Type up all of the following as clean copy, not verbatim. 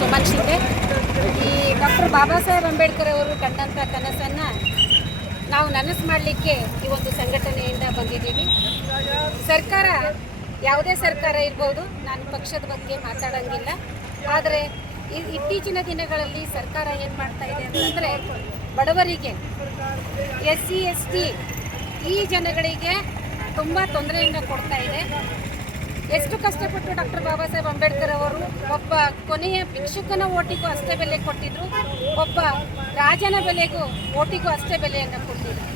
ಸುಮನ್ ಶಿಂದೆ. ಈ ಡಾಕ್ಟರ್ ಬಾಬಾ ಸಾಹೇಬ್ ಅಂಬೇಡ್ಕರ್ ಅವರು ಕಂಡಂಥ ಕನಸನ್ನು ನಾವು ನನಸು ಮಾಡಲಿಕ್ಕೆ ಈ ಒಂದು ಸಂಘಟನೆಯಿಂದ ಬಂದಿದ್ದೀವಿ. ಸರ್ಕಾರ ಯಾವುದೇ ಸರ್ಕಾರ ಇರ್ಬೋದು, ನಾನು ಪಕ್ಷದ ಬಗ್ಗೆ ಮಾತಾಡೋಂಗಿಲ್ಲ. ಆದರೆ ಇತ್ತೀಚಿನ ದಿನಗಳಲ್ಲಿ ಸರ್ಕಾರ ಏನು ಮಾಡ್ತಾ ಇದೆ ಅಂತಂದರೆ, ಬಡವರಿಗೆ, SC ST ಈ ಜನಗಳಿಗೆ ತುಂಬ ತೊಂದರೆಯನ್ನು ಕೊಡ್ತಾ ಇದೆ. ಎಷ್ಟು ಕಷ್ಟಪಟ್ಟು ಡಾಕ್ಟರ್ ಬಾಬಾ ಸಾಹೇಬ್ ಅಂಬೇಡ್ಕರ್ ಅವರು ಒಬ್ಬ ಕೊನೆಯ ಭಿಕ್ಷುಕನ ಓಟಿಗೂ ಅಷ್ಟೇ ಬೆಲೆ ಕೊಟ್ಟಿದ್ರು, ಒಬ್ಬ ರಾಜನ ಬೆಲೆಗೂ ಓಟಿಗೂ ಅಷ್ಟೇ ಬೆಲೆಯನ್ನು ಕೊಟ್ಟಿದ್ರು.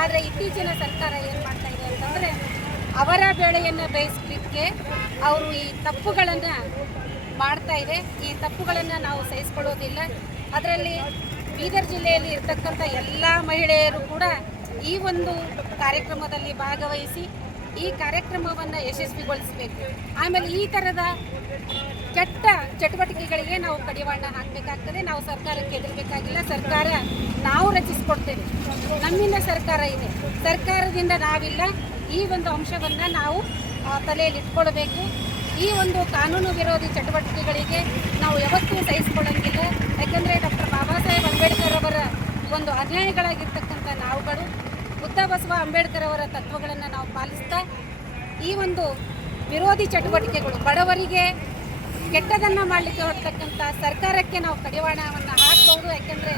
ಆದರೆ ಇತ್ತೀಚಿನ ಸರ್ಕಾರ ಏನು ಮಾಡ್ತಾ ಇದೆ ಅಂತಂದರೆ, ಅವರ ಬೆಳೆಯನ್ನು ಬೇಯಿಸಲಿಕ್ಕೆ ಅವರು ಈ ತಪ್ಪುಗಳನ್ನು ಮಾಡ್ತಾ ಇದೆ. ಈ ತಪ್ಪುಗಳನ್ನು ನಾವು ಸಹಿಸ್ಕೊಳ್ಳೋದಿಲ್ಲ. ಅದರಲ್ಲಿ ಬೀದರ್ ಜಿಲ್ಲೆಯಲ್ಲಿ ಇರ್ತಕ್ಕಂಥ ಎಲ್ಲ ಮಹಿಳೆಯರು ಕೂಡ ಈ ಒಂದು ಕಾರ್ಯಕ್ರಮದಲ್ಲಿ ಭಾಗವಹಿಸಿ ಈ ಕಾರ್ಯಕ್ರಮವನ್ನು ಯಶಸ್ವಿಗೊಳಿಸಬೇಕು. ಆಮೇಲೆ ಈ ಥರದ ಕೆಟ್ಟ ಚಟುವಟಿಕೆಗಳಿಗೆ ನಾವು ಕಡಿವಾಣ ಹಾಕಬೇಕಾಗ್ತದೆ. ನಾವು ಸರ್ಕಾರಕ್ಕೆ ಎದುರಬೇಕಾಗಿಲ್ಲ. ಸರ್ಕಾರ ನಾವು ರಚಿಸ್ಕೊಡ್ತೇವೆ. ನಮ್ಮಿಂದ ಸರ್ಕಾರ ಇದೆ, ಸರ್ಕಾರದಿಂದ ನಾವಿಲ್ಲ. ಈ ಒಂದು ಅಂಶವನ್ನು ನಾವು ತಲೆಯಲ್ಲಿ ಇಟ್ಕೊಳ್ಬೇಕು. ಈ ಒಂದು ಕಾನೂನು ವಿರೋಧಿ ಚಟುವಟಿಕೆಗಳಿಗೆ ನಾವು ಯಾವತ್ತೂ ಸಹಿಸ್ಕೊಳ್ಳೋಂಗಿಲ್ಲ. ಯಾಕಂದರೆ ಡಾಕ್ಟರ್ ಬಾಬಾ ಸಾಹೇಬ್ ಅಂಬೇಡ್ಕರ್ ಅವರ ಒಂದು ಅನ್ಯಾಯಗಳಾಗಿರ್ತಕ್ಕಂಥ ನಾವುಗಳು ಬುದ್ಧ ಬಸವ ಅಂಬೇಡ್ಕರ್ ಅವರ ತತ್ವಗಳನ್ನು ನಾವು ಪಾಲಿಸ್ತಾ ಈ ಒಂದು ವಿರೋಧಿ ಚಟುವಟಿಕೆಗಳು, ಬಡವರಿಗೆ ಕೆಟ್ಟದನ್ನು ಮಾಡಲಿಕ್ಕೆ ಹೊರತಕ್ಕಂಥ ಸರ್ಕಾರಕ್ಕೆ ನಾವು ಕಡಿವಾಣವನ್ನು ಹಾಕ್ಬೋದು. ಯಾಕೆಂದರೆ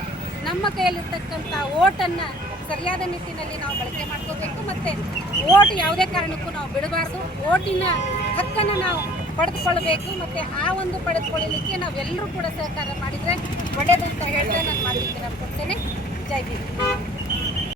ನಮ್ಮ ಕೈಯಲ್ಲಿರ್ತಕ್ಕಂಥ ಓಟನ್ನು ಸರಿಯಾದ ನಿಟ್ಟಿನಲ್ಲಿ ನಾವು ಬಳಕೆ ಮಾಡ್ಕೋಬೇಕು. ಮತ್ತು ಓಟ್ ಯಾವುದೇ ಕಾರಣಕ್ಕೂ ನಾವು ಬಿಡಬಾರ್ದು. ಓಟಿನ ಹಕ್ಕನ್ನು ನಾವು ಪಡೆದುಕೊಳ್ಬೇಕು. ಮತ್ತು ಆ ಒಂದು ಪಡೆದುಕೊಳ್ಳಲಿಕ್ಕೆ ನಾವೆಲ್ಲರೂ ಕೂಡ ಸಹಕಾರ ಮಾಡಿದರೆ ಒಳ್ಳೆಯದಂತ ಹೇಳ್ತಾ ನಾನು ಮಾಡಲಿಕ್ಕೆ ನಂಬ್ಕೊಳ್ತೇನೆ. ಜೈ ಭೀಮ್.